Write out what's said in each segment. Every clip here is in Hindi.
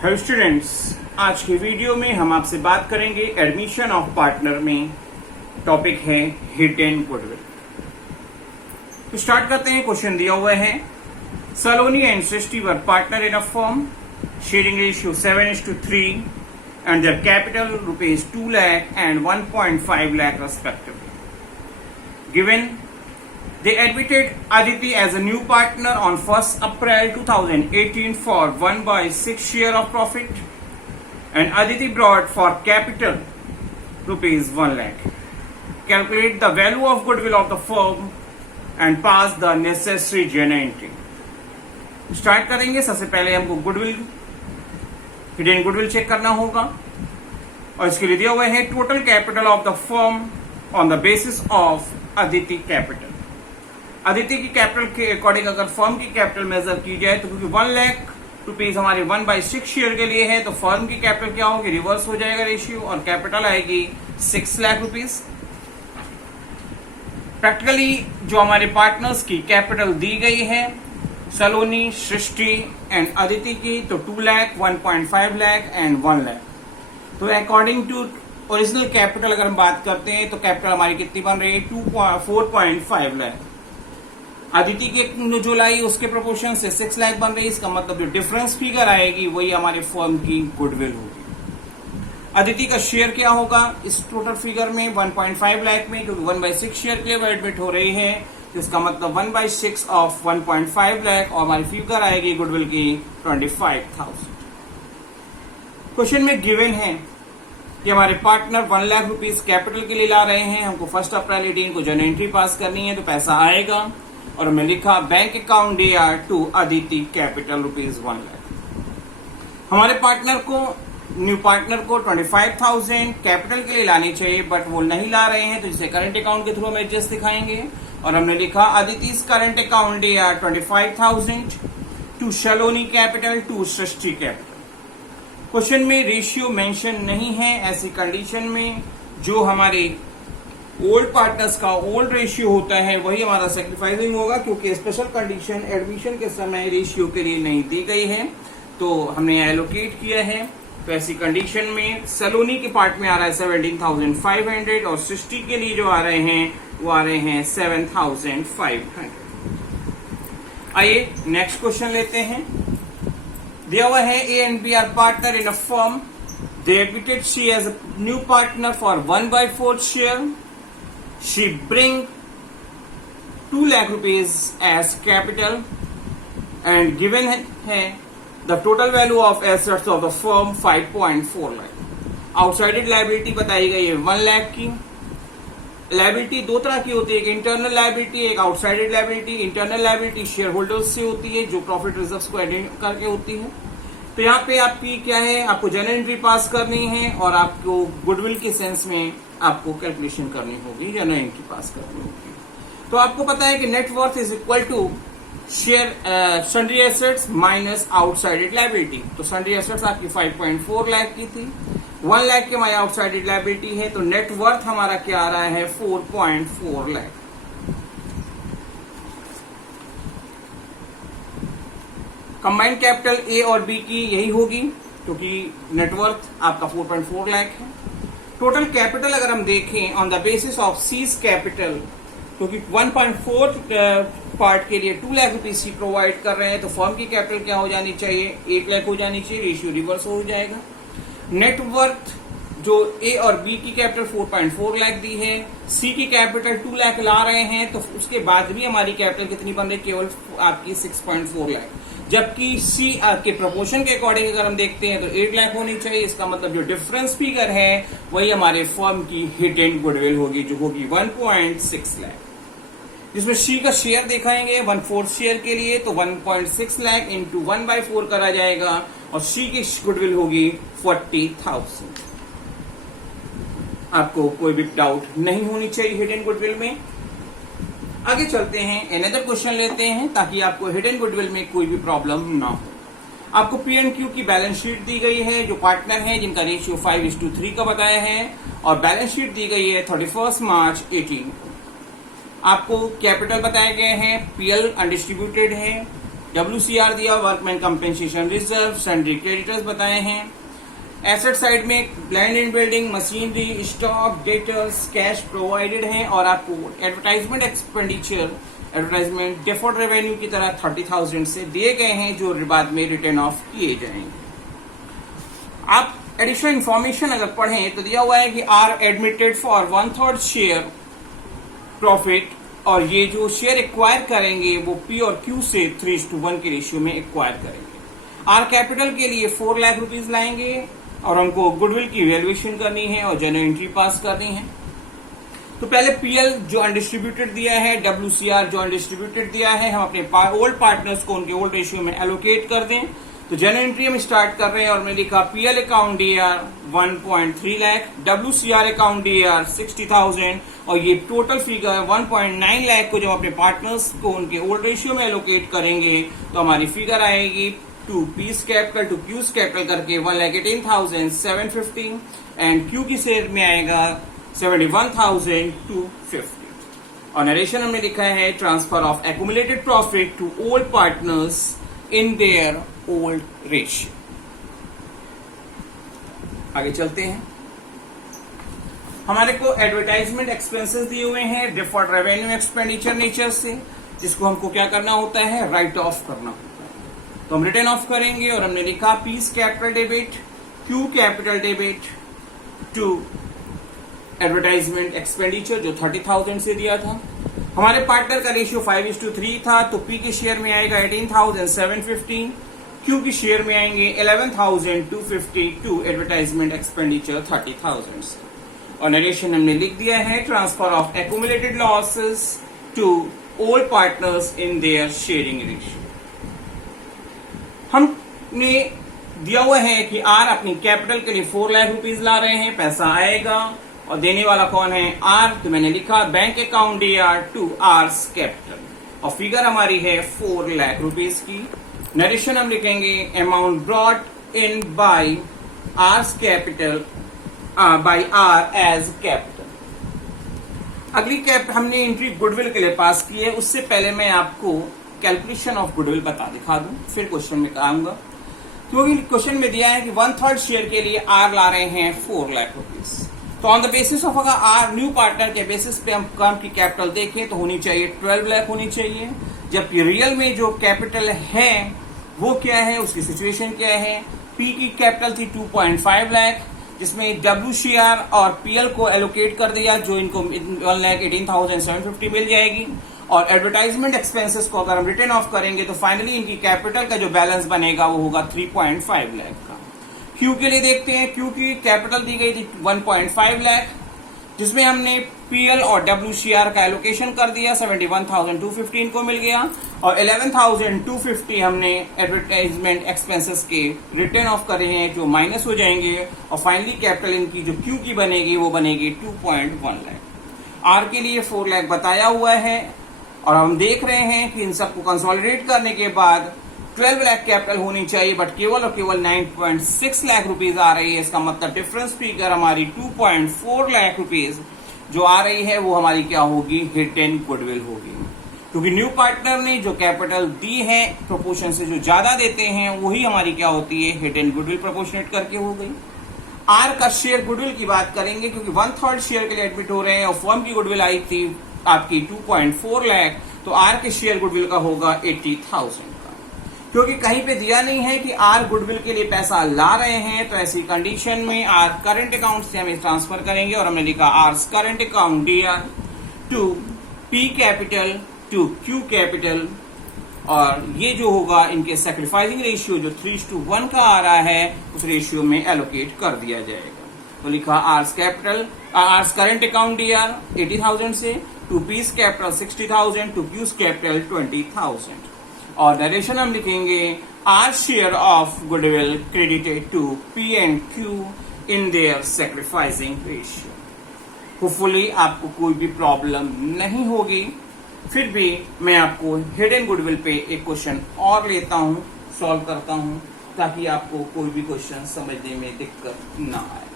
हेलो स्टूडेंट्स, आज की वीडियो में हम आपसे बात करेंगे एडमिशन ऑफ पार्टनर में। टॉपिक है हिडन गुडविल। तो स्टार्ट करते हैं। क्वेश्चन दिया हुआ है, Saloni and Srishti were partner in a firm, sharing ratio 7:3 and their capital rupees 2 lakh and 1.5 lakh respectively. Given they admitted Aditi as a new partner on 1st April 2018 for 1/6 share of profit, and Aditi brought for capital rupees 1 lakh. Calculate the value of goodwill of the firm and pass the necessary journal entry. Start करेंगे। सबसे पहले हमको गुडविल, हिडन गुडविल चेक करना होगा और इसके लिए दिया हुआ है total capital of the firm on the basis of Aditi capital. Aditi की कैपिटल के अकॉर्डिंग अगर फर्म की कैपिटल मेजर की जाए तो क्योंकि 1 लाख रुपीज हमारे 1/6 शेयर के लिए है तो फर्म की कैपिटल क्या होगी, रिवर्स हो जाएगा रेशियो और कैपिटल आएगी 6 लाख रुपीज। प्रैक्टिकली जो हमारे पार्टनर्स की कैपिटल दी गई है सलोनी, सृष्टि एंड अदिति की, तो 2 लाख, 1.5 लाख एंड 1 लाख। तो अकॉर्डिंग टू ओरिजिनल कैपिटल अगर हम बात करते हैं तो कैपिटल हमारी कितनी बन रही है, 4.5 लाख। अदिति के जो लाई उसके प्रोपोर्शन से 6 लाख बन रही है। इसका मतलब जो डिफरेंस फिगर आएगी वही हमारे फर्म की गुडविल होगी। अदिति का शेयर क्या होगा इस टोटल फिगर में, 1.5 लाख में, क्योंकि 1/6 शेयर के लिए एडमिट हो रही है तो इसका मतलब 1/6 ऑफ 1.5 लाख और हमारी फिगर आएगी गुडविल की 25,000। क्वेश्चन में गिवन है कि हमारे पार्टनर 1 लाख रुपीज कैपिटल के लिए ला रहे हैं। हमको 1 अप्रैल 18 को जर्नल एंट्री पास करनी है तो पैसा आएगा और हमने लिखा bank account DR to Aditi capital rupees 1 lakh. हमारे पार्टनर को, न्यू पार्टनर को 25,000 कैपिटल के लिए लानी चाहिए बट वो नहीं ला रहे हैं तो इसे करंट अकाउंट के थ्रू हम एडजस्ट दिखाएंगे और हमने लिखा Aditi's current account DR 25,000 to Saloni capital to Srishti capital. Question में रेशियो मेंशन नहीं है। ऐसी कंडीशन में जो हमारे ओल्ड पार्टनर्स का ओल्ड रेशियो होता है वही हमारा सेक्रीफाइसिंग होगा, क्योंकि स्पेशल कंडीशन एडमिशन के समय रेशियो के लिए नहीं दी गई है तो हमने एलोकेट किया है। तो ऐसी कंडीशन में सलोनी के पार्ट में आ रहा है 17,500 और सृष्टि के लिए जो आ रहे हैं वो आ रहे हैं 7,500। आइए नेक्स्ट क्वेश्चन लेते हैं। दिया हुआ है A and B are partner in a firm. They admitted she as a new partner for 1/4 share. She bring 2 lakh rupees as capital and given है the total value of assets of the firm 5.4 lakh। आउटसाइडेड liability बताई गई है 1 लाख की। लाइबिलिटी दो तरह की होती है, एक इंटरनल लाइबिलिटी, एक outsider liability. Internal liability shareholders से होती है जो प्रॉफिट रिजर्व्स को एडेंट करके होती है। तो यहाँ पे आपकी क्या है, आपको जर्नल एंट्री पास करनी है और आपको गुडविल के सेंस में आपको कैलकुलेशन करनी होगी, जर्नल एंट्री पास करनी होगी। तो आपको पता है कि net worth is equal to share sundry assets minus outsider liability. तो सन्ड्री एसेट्स आपकी 5.4 लाख की थी, 1 लाख की हमारी आउटसाइडेड लाइबिलिटी है तो नेटवर्थ हमारा क्या आ रहा है 4.4 लाख। कंबाइंड कैपिटल A और B की यही होगी क्योंकि नेटवर्थ आपका 4.4 लाख है। टोटल कैपिटल अगर हम देखें on the basis of seize capital, क्योंकि 1.4 पार्ट के लिए 2 लाख रुपीज सी प्रोवाइड कर रहे हैं तो फर्म की कैपिटल क्या हो जानी चाहिए, 1 लाख हो जानी चाहिए, रेशियो रिवर्स हो जाएगा। नेटवर्थ जो A और B की कैपिटल 4.4 लाख दी है, C की कैपिटल 2 लाख ला रहे हैं तो उसके बाद भी हमारी कैपिटल कितनी बन रही है, केवल आपकी 6.4 लाख। जबकि C के प्रोपोर्शन के अकॉर्डिंग अगर हम देखते हैं तो 8 लाख होनी चाहिए। इसका मतलब जो डिफरेंस फिगर है वही हमारे फर्म की हिडन गुडविल होगी जो होगी 1.6 लाख, जिसमें C का शेयर दिखाएंगे 1/4 शेयर के लिए तो 1.6 लाख इंटू 1/4 करा जाएगा और C की गुडविल होगी 40,000। आपको कोई भी डाउट नहीं होनी चाहिए हिडन गुडविल में। आगे चलते हैं, अनदर क्वेश्चन लेते हैं ताकि आपको हिडन गुडविल में कोई भी प्रॉब्लम ना हो। आपको P&Q की बैलेंस शीट दी गई है, जो पार्टनर है जिनका रेशियो 5:3 का बताया है और बैलेंस शीट दी गई है 31 मार्च 18 को। आपको कैपिटल बताए गए हैं, PL अनडिस्ट्रीब्यूटेड है, WCR दिया, workman compensation reserve, sundry creditors बताए हैं। एसेट साइड में land and building, machinery, stock, debtors, cash provided है और आपको advertisement expenditure, advertisement deferred revenue की तरह 30,000 से दिए गए हैं जो बाद में रिटर्न ऑफ किए जाएंगे। आप एडिशनल इंफॉर्मेशन अगर पढ़ें तो दिया हुआ है कि R admitted for 1/3 share profit, और ये जो शेयर एक्वायर करेंगे वो पी और क्यू से 3:1 के रेशियो में एक्वायर करेंगे। आर कैपिटल के लिए 4 लाख रुपीज लाएंगे और हमको गुडविल की वैल्यूएशन करनी है और जनरल एंट्री पास करनी है। तो पहले पीएल जो अनडिस्ट्रीब्यूटेड दिया है, WCR जो अनडिस्ट्रीब्यूटेड दिया है, हम अपने ओल्ड पार्टनर्स को उनके ओल्ड रेशियो में एलोकेट कर दें। तो जनरल एंट्री हम स्टार्ट कर रहे हैं और मैंने लिखा PL account DR 1.3 lakh, WCR account DR 60,000 और ये टोटल फिगर 1.9 लाख को जब अपने पार्टनर्स को उनके ओल्ड रेशियो में एलोकेट करेंगे तो हमारी फिगर आएगी to P's capital to Q's capital करके 1,18,750 एंड क्यू की शेयर में आएगा 71,250। और नरेशन हमने लिखा है transfer of accumulated profit to old partners in their old ratio. आगे चलते हैं। हमारे को एडवर्टाइजमेंट एक्सपेंसेस दिए हुए हैं डिफर्ड रेवेन्यू एक्सपेंडिचर नेचर से, जिसको हमको क्या करना होता है, राइट ऑफ करना होता है। तो हम रिटर्न ऑफ करेंगे और हमने लिखा P's capital debit, Q capital debit to advertisement expenditure जो 30,000 से दिया था। हमारे पार्टनर का रेशियो 5:3 था, तो पी के शेयर में आएगा 18,750, क्यू की शेयर में आएंगे 11,250 टू एडवर्टाइजमेंट एक्सपेंडिचर 30,000 से। और नरेशन हमने लिख दिया है transfer of accumulated losses to all partners in their sharing ratio. हमने दिया हुआ है कि आर अपनी कैपिटल के लिए 4 लाख रुपीज ला रहे हैं, पैसा आएगा और देने वाला कौन है, आर। तो मैंने लिखा bank account DR to R's capital और फिगर हमारी है 4 लाख रुपीज की। नरेशन हम लिखेंगे amount brought in by R's capital by R as capital. अगली हमने एंट्री गुडविल के लिए पास की है। उससे पहले मैं आपको कैलकुलेशन ऑफ गुडविल दिखा दूं, फिर क्वेश्चन में आऊंगा। क्योंकि क्वेश्चन में दिया है कि 1/3 शेयर के लिए आर ला रहे हैं 4 लाख रुपीज। तो ऑन द बेसिस ऑफ अगर आर न्यू पार्टनर के बेसिस पे हम काम की कैपिटल देखें तो होनी चाहिए 12 लाख होनी चाहिए, जबकि रियल में जो कैपिटल है वो क्या है, उसकी सिचुएशन क्या है। पी की कैपिटल थी 2.5 लाख, जिसमें WCR और PL को एलोकेट कर दिया जो इनको 1,18,750 मिल जाएगी। और एडवर्टाइजमेंट एक्सपेंसेस को अगर हम रिटर्न ऑफ करेंगे तो फाइनली इनकी कैपिटल का जो बैलेंस बनेगा वो होगा 3.5 लाख का। क्यू के लिए देखते हैं। क्यू की कैपिटल दी गई थी 1.5 लाख, जिसमें हमने PL और WCR का एलोकेशन कर दिया, 71,215 को मिल गया और 11,250 हमने एडवर्टाइजमेंट एक्सपेंसेस के रिटर्न ऑफ करे हैं जो माइनस हो जाएंगे और फाइनली कैपिटल इनकी जो क्यू की बनेगी वो बनेगी 2.1 लाख। आर के लिए 4 लाख बताया हुआ है और हम देख रहे हैं कि इन सबको कंसोलिडेट करने के बाद 12 लाख कैपिटल होनी चाहिए, बट केवल और केवल 9.6 लाख रुपीज आ रही है। इसका मतलब डिफरेंस फिगर हमारी 2.4 लाख रुपीज जो आ रही है वो हमारी क्या होगी, हिडन गुडविल होगी। क्योंकि न्यू पार्टनर ने जो कैपिटल दी है प्रोपोर्शन से जो ज्यादा देते हैं वही हमारी क्या होती है, हिडन गुडविल प्रोपोर्शनेट करके हो गई। आर का शेयर गुडविल की बात करेंगे क्योंकि 1/3 शेयर के लिए एडमिट हो रहे हैं और फर्म की गुडविल आई थी आपकी 2.4 लाख, तो आर के शेयर गुडविल का होगा 80,000 का। क्योंकि कहीं पे दिया नहीं है कि आर गुडविल के लिए पैसा ला रहे हैं, तो ऐसी कंडीशन में आर करंट अकाउंट से हम ट्रांसफर करेंगे और हमने लिखा R current account DR to P capital to Q capital और ये जो होगा इनके सैक्रिफाइसिंग रेशियो जो 3:1 का आ रहा है उस रेशियो में एलोकेट कर दिया जाएगा। तो लिखा आर्स करंट अकाउंट DR 80,000 से to P's capital 60,000 to Q's capital 20,000 और नरेशन हम लिखेंगे R share of goodwill credited to P and Q in their sacrificing ratio. Hopefully आपको कोई भी प्रॉब्लम नहीं होगी। फिर भी मैं आपको हिडन गुडविल पे एक क्वेश्चन और लेता हूं, सॉल्व करता हूं, ताकि आपको कोई भी क्वेश्चन समझने में दिक्कत ना आए।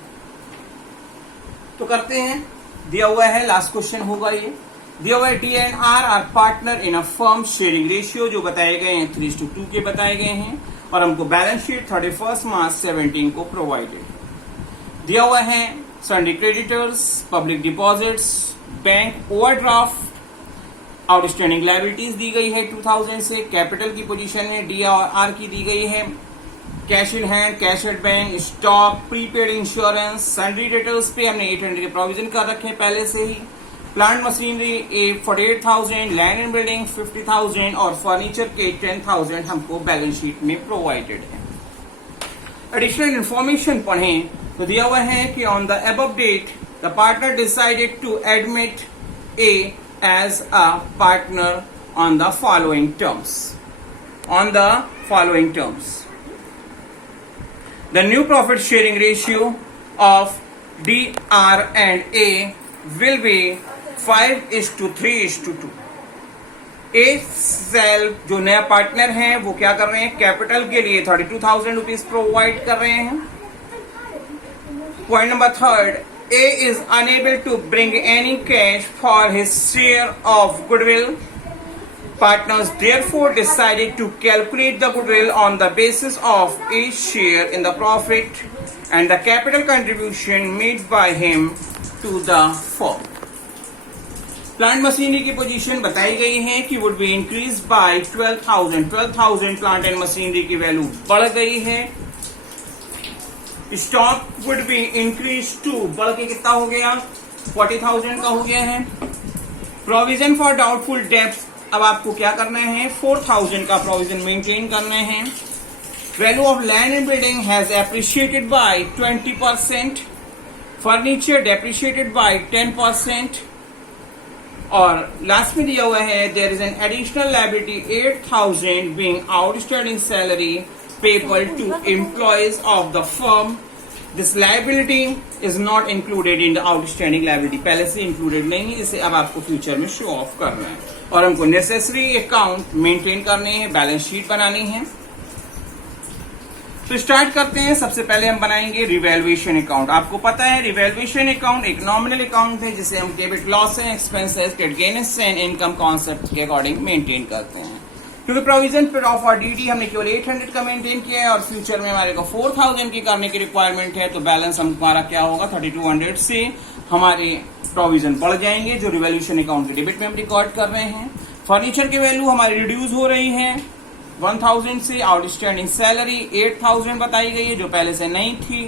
तो करते हैं, दिया हुआ है लास्ट क्वेश्चन होगा ये दिया हुआ D and R partner in a firm sharing ratio जो बताए गए हैं 3:2 के बताए गए हैं और हमको बैलेंस शीट 31 मार्च 17 को प्रोवाइडेड दिया हुआ है। Sundry creditors, public deposits, bank overdraft, outstanding liabilities दी गई है 2000 से। कैपिटल की पोजीशन में डी और आर की दी गई है। Cash in hand, cash at bank, stock, prepaid insurance, सन्डी debtors पे हमने 800 के प्रोविजन कर रखे हैं पहले से ही। Plant machinery 48,000, land and building 50,000 और फर्नीचर के 10,000 हमको बैलेंस शीट में प्रोवाइडेड है। एडिशनल इंफॉर्मेशन पढ़ें तो दिया हुआ है कि on the above date the partner decided to admit A as a partner on the following terms. The new profit sharing ratio of DR and A will be 5:3:2। A self जो नया पार्टनर है वो क्या कर रहे हैं, कैपिटल के लिए 32,000 रुपीज प्रोवाइड कर रहे हैं। Point number 3, A is unable to bring any cash for his share of goodwill. Partners therefore decided to calculate the goodwill on the basis of each share in the profit and the capital contribution made by him to the firm. Plant machinery की पोजीशन बताई गई है कि would be increase by 12,000 plant and machinery की वैल्यू बढ़ गई है। Stock would be increase to बढ़ के कितना हो गया, 40,000 का हो गया है। प्रोविजन फॉर डाउटफुल डेब्ट्स अब आपको क्या करना है, 4,000 का प्रोविजन मेंटेन करना है। Value of land and building has appreciated by 20%, furniture depreciated by 10%। और लास्ट में दिया हुआ है there is an additional liability 8,000 being outstanding salary payable to employees of the firm. This liability is not included in the outstanding liability, पहले से इंक्लूडेड नहीं है, इसे अब आपको फ्यूचर में शो ऑफ करना है और हमको नेसेसरी अकाउंट मेंटेन करने हैं, बैलेंस शीट बनानी है। तो स्टार्ट करते हैं। सबसे पहले हम बनाएंगे रिवैल्यूएशन अकाउंट। आपको पता है रिवैल्यूएशन अकाउंट एक नॉमिनल अकाउंट है जिसे हम debit loss and expenses, net gains and income concept के अकॉर्डिंग मेंटेन करते हैं। क्योंकि प्रोविजन पर ऑफ और डीडी हमने केवल 800 का मेंटेन किया है और फ्यूचर में हमारे को 4,000 की करने की रिक्वायरमेंट है, तो बैलेंस हमारा क्या होगा, 3,200 से हमारे प्रोविजन बढ़ जाएंगे जो रिवैल्यूएशन अकाउंट के डेबिट में हम रिकॉर्ड कर रहे हैं। फर्नीचर की वैल्यू हमारी रिड्यूस हो रही है 1,000 से। आउटस्टैंडिंग सैलरी 8,000 बताई गई है जो पहले से नहीं थी।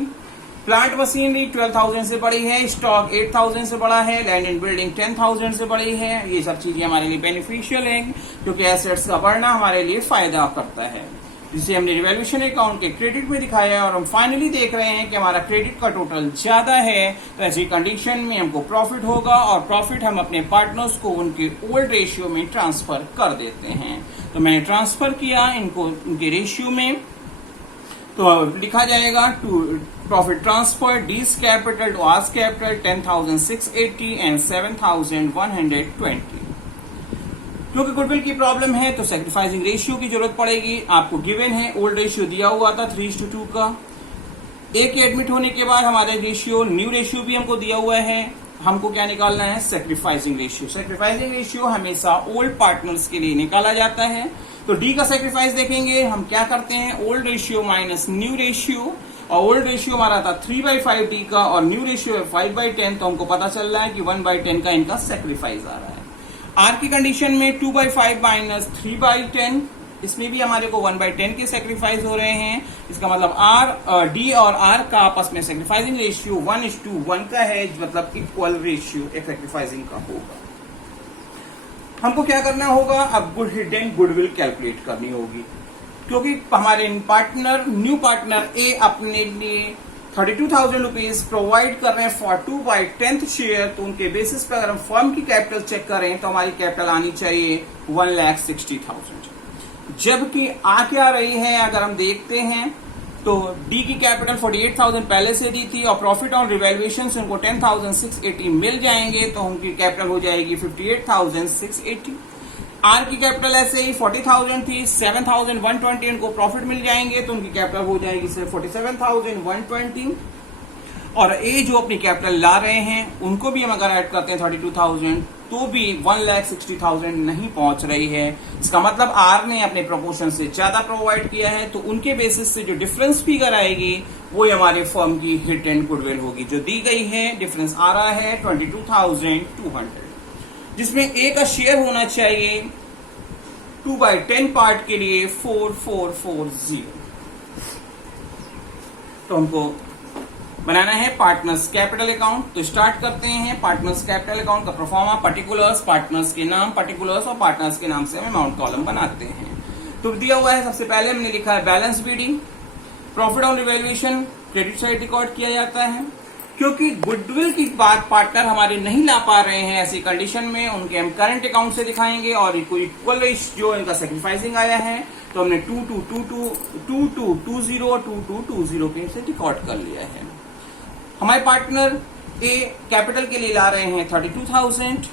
प्लांट मशीनरी 12,000 से बढ़ी है। स्टॉक 8,000 से बढ़ा है। लैंड एंड बिल्डिंग 10,000 से बढ़ी है। ये सब चीजें हमारे लिए बेनिफिशियल है क्योंकि एसेट्स का बढ़ना हमारे लिए फायदा करता है, जिसे हमने रिवैल्यूएशन अकाउंट के क्रेडिट में दिखाया और हम फाइनली देख रहे हैं कि हमारा क्रेडिट का टोटल ज्यादा है। तो ऐसी कंडीशन में हमको प्रॉफिट होगा और प्रॉफिट हम अपने पार्टनर्स को उनके ओल्ड रेशियो में ट्रांसफर कर देते हैं। तो मैंने ट्रांसफर किया इनको उनके रेशियो में, तो लिखा जाएगा to profit transfer D's capital to R's capital 10,680 and 7,120। क्योंकि गुडविल की प्रॉब्लम है तो सैक्रिफाइसिंग रेशियो की जरूरत पड़ेगी। आपको गिवन है ओल्ड रेशियो दिया हुआ था 3:2 का। ए के एडमिट होने के बाद हमारा रेशियो न्यू रेशियो भी हमको दिया हुआ है। हमको क्या निकालना है, सैक्रिफाइसिंग रेशियो। सैक्रिफाइसिंग रेशियो हमेशा ओल्ड पार्टनर्स के लिए निकाला जाता है। तो डी का सैक्रिफाइस देखेंगे हम क्या करते हैं, old ratio minus new ratio. और ओल्ड रेशियो हमारा था 3/5 डी का और न्यू रेशियो है 5/10। तो हमको पता चल रहा है कि 1/10 का इनका सैक्रिफाइस आ रहा है। आर की कंडीशन में 2/5 माइनस 3/10, इसमें भी हमारे को 1/10 के सैक्रिफाइस हो रहे हैं। इसका मतलब आर डी और आर का आपस में सैक्रिफाइसिंग रेशियो 1:1 का है, मतलब इक्वल रेशियो सैक्रिफाइसिंग का होगा। हमको क्या करना होगा, अब गुड हिडन गुडविल कैलकुलेट करनी होगी क्योंकि हमारे न्यू पार्टनर ए अपने लिए 32,000 रुपीज प्रोवाइड कर रहे हैं फॉर 2/10 शेयर। तो उनके बेसिस पर अगर हम फर्म की कैपिटल चेक करें तो हमारी कैपिटल आनी चाहिए 1,60,000, जबकि आ क्या रही है अगर हम देखते हैं तो डी की कैपिटल 48,000 पहले से दी थी और प्रॉफिट ऑन रिवैल्यूएशन से उनको 10,680 मिल जाएंगे तो उनकी कैपिटल हो जाएगी 58,680। आर की कैपिटल ऐसे ही 40,000 थी, 7,120 उनको प्रॉफिट मिल जाएंगे तो उनकी कैपिटल हो जाएगी सिर्फ 47,120। और ए जो अपनी कैपिटल ला रहे हैं उनको भी हम अगर ऐड करते हैं 32,000 तो भी 1,60,000 नहीं पहुंच रही है। इसका मतलब आर ने अपने प्रोपोर्शन से ज्यादा प्रोवाइड किया है, तो उनके बेसिस से जो डिफरेंस फिगर आएगी वो हमारे फर्म की हिट एंड गुडविल होगी, जो दी गई है। डिफरेंस आ रहा है 22,200, जिसमें ए का शेयर होना चाहिए 2/10 पार्ट के लिए 4440। तो हमको बनाना है पार्टनर्स कैपिटल अकाउंट। तो स्टार्ट करते हैं पार्टनर्स कैपिटल अकाउंट का प्रोफॉर्मा, पर्टिकुलर्स, पार्टनर्स के नाम, पर्टिकुलर्स और पार्टनर्स के नाम से हम अमाउंट कॉलम बनाते हैं। तो दिया हुआ है, सबसे पहले हमने लिखा है balance BD. Profit on revaluation credit side record किया जाता है, क्योंकि गुडविल की बात पार्टनर हमारे नहीं ला पा रहे हैं, ऐसी कंडीशन में उनके हम करंट अकाउंट से दिखाएंगे। और कोई इक्वल जो इनका सेक्रीफाइसिंग आया है तो हमने 2220 के से रिकॉर्ड कर लिया है। हमारे पार्टनर ए कैपिटल के लिए ला रहे हैं 32,000।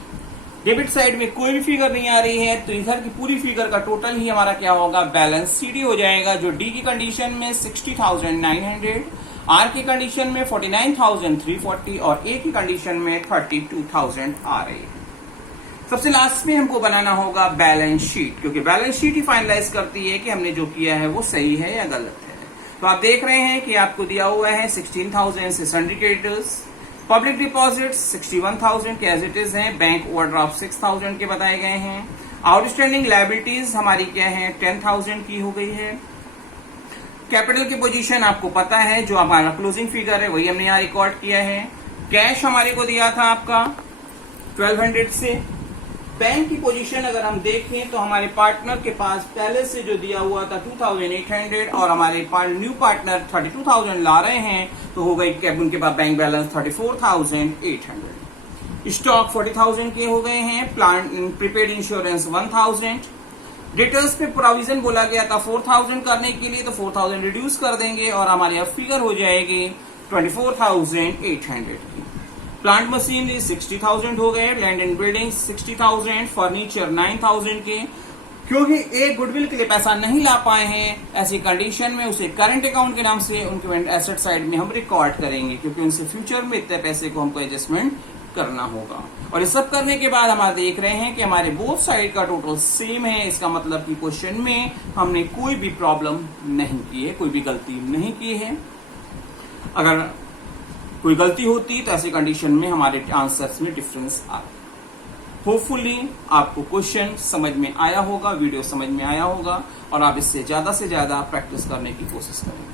डेबिट साइड में कोई भी फिगर नहीं आ रही है, तो इधर की पूरी फिगर का टोटल ही हमारा क्या होगा, बैलेंस सीडी हो जाएगा, जो डी की कंडीशन में 60,900, आर की कंडीशन में 49,340 और ए की कंडीशन में 32,000 आ रही है। सबसे लास्ट में हमको बनाना होगा बैलेंस शीट, क्योंकि बैलेंस शीट ही फाइनलाइज करती है कि हमने जो किया है वो सही है या गलत है। तो आप देख रहे हैं कि आपको दिया हुआ है 16,000 से सन्ड्री क्रेडिटर्स, पब्लिक डिपॉजिट्स 61,000 के एज इट इज हैं, बैंक ओवरड्राफ्ट 6,000 के बताए गए हैं, आउटस्टैंडिंग लायबिलिटीज हमारी क्या है 10,000 की हो गई है। कैपिटल की पोजीशन आपको पता है, जो हमारा क्लोजिंग फिगर है वही हमने यहाँ रिकॉर्ड किया है। कैश हमारे को दिया था आपका 1200 से। बैंक की पोजीशन अगर हम देखें तो हमारे पार्टनर के पास पहले से जो दिया हुआ था 2,800 और हमारे न्यू पार्टनर 32,000 ला रहे हैं, तो हो गई उनके पास बैंक बैलेंस 34,800। स्टॉक 40,000 के हो गए हैं, प्लांट प्रीपेड इंश्योरेंस 1,000। डेटर्स पे प्रोविजन बोला गया था 4,000 करने के लिए, तो 4,000 रिड्यूस कर देंगे और हमारे यहाँ फिगर हो जाएगी 24,800 की। प्लांट मशीनरी 60,000 हो गए, लैंड एंड बिल्डिंग 60,000, फर्नीचर 9,000 के। क्योंकि एक गुडविल के लिए पैसा नहीं ला पाए हैं, ऐसी कंडीशन में उसे करंट अकाउंट के नाम से उनके एसेट साइड में हम रिकॉर्ड करेंगे, क्योंकि उनसे फ्यूचर में इतने पैसे को हमको एडजस्टमेंट करना होगा। और ये सब करने के बाद हम देख रहे हैं कि हमारे बोथ साइड का टोटल सेम है। इसका मतलब कि क्वेश्चन में हमने कोई भी प्रॉब्लम नहीं की है, कोई भी गलती नहीं की है। अगर कोई गलती होती तो ऐसी कंडीशन में हमारे आंसर्स में डिफरेंस आता। होपफुली आपको क्वेश्चन समझ में आया होगा, वीडियो समझ में आया होगा और आप इससे ज्यादा से ज्यादा प्रैक्टिस करने की कोशिश करेंगे।